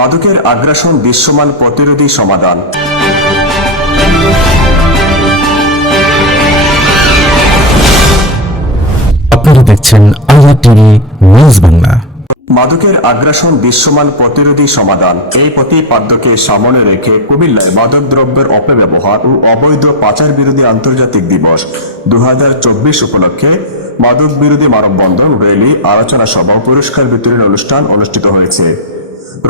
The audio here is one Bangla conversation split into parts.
মাদকের আগ্রাসন দৃশ্যমান প্রতিরোধী সমাধান। আপনারা দেখছেন আইআর টিভি নিউজ বাংলা। মাদকের আগ্রাসন দৃশ্যমান প্রতিরোধী সমাধান এই প্রতিপাদ্যকে সামনে রেখে কুমিল্লায় মাদক দ্রব্যের অপব্যবহার ও অবৈধ পাচার বিরোধী আন্তর্জাতিক দিবস 2024 উপলক্ষে মাদক বিরোধী মানববন্ধন, র্যালি, আলোচনা সভা ও পুরস্কার বিতরণ অনুষ্ঠান অনুষ্ঠিত হয়েছে।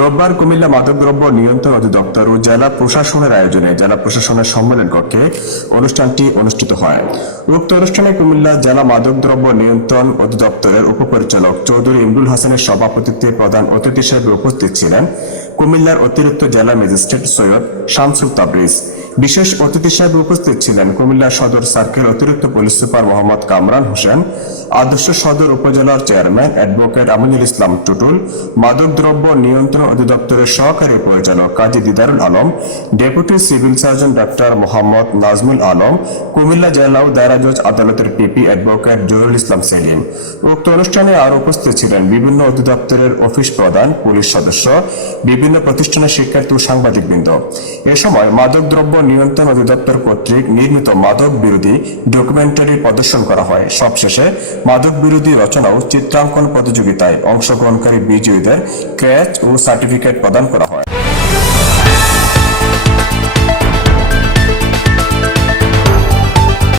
রোববার কুমিল্লা মাদকদ্রব্য নিয়ন্ত্রণ অধিদপ্তর ও জেলা প্রশাসনের আয়োজনে জেলা প্রশাসনের সম্মেলন কক্ষে অনুষ্ঠানটি অনুষ্ঠিত হয়। উক্ত অনুষ্ঠানে কুমিল্লা জেলা মাদকদ্রব্য নিয়ন্ত্রণ অধিদপ্তরের উপপরিচালক চৌধুরী ইমরুল হাসানের সভাপতিত্বে প্রধান অতিথি হিসেবে উপস্থিত ছিলেন কুমিল্লার অতিরিক্ত জেলা ম্যাজিস্ট্রেট সৈয়দ শামসুল তাবরিজ। বিশেষ অতিথি হিসেবে উপস্থিত ছিলেন কুমিল্লা সদর সার্কেল অতিরিক্ত পুলিশ সুপার মোহাম্মদ কামরান হোসেন, আদর্শ সদর উপজেলার চেয়ারম্যান অ্যাডভোকেট আমিনুল ইসলাম টুটুল, মাদকদ্রব্য নিয়ন্ত্রণ অধিদপ্তরের সহকারী পরিচালক Kazi Didarul Alam, deputy civil surgeon doctor Mohammad Nazmul Alam, Comilla জেলা ও দায়রা জজ আদালতের পিপি অ্যাডভোকেট জহুরুল ইসলাম সেলিম। উক্ত অনুষ্ঠানে আরও উপস্থিত ছিলেন বিভিন্ন অধিদপ্তরের অফিস প্রধান, পুলিশ সদস্য, বিভিন্ন প্রতিষ্ঠানের শিক্ষার্থী ও সাংবাদিকবৃন্দ। এ সময় মাদকদ্রব্য নিয়ন্ত্রণ অধিদপ্তর কর্তৃক নির্মিত মাদক বিরোধী ডকুমেন্টারি প্রদর্শন করা হয়। সবশেষে মাদক বিরোধী রচনা ও চিত্রাঙ্কন প্রতিযোগিতায় অংশগ্রহণকারী বিজয়ীদের ক্র্যাচ ও সার্টিফিকেট প্রদান করা হয়।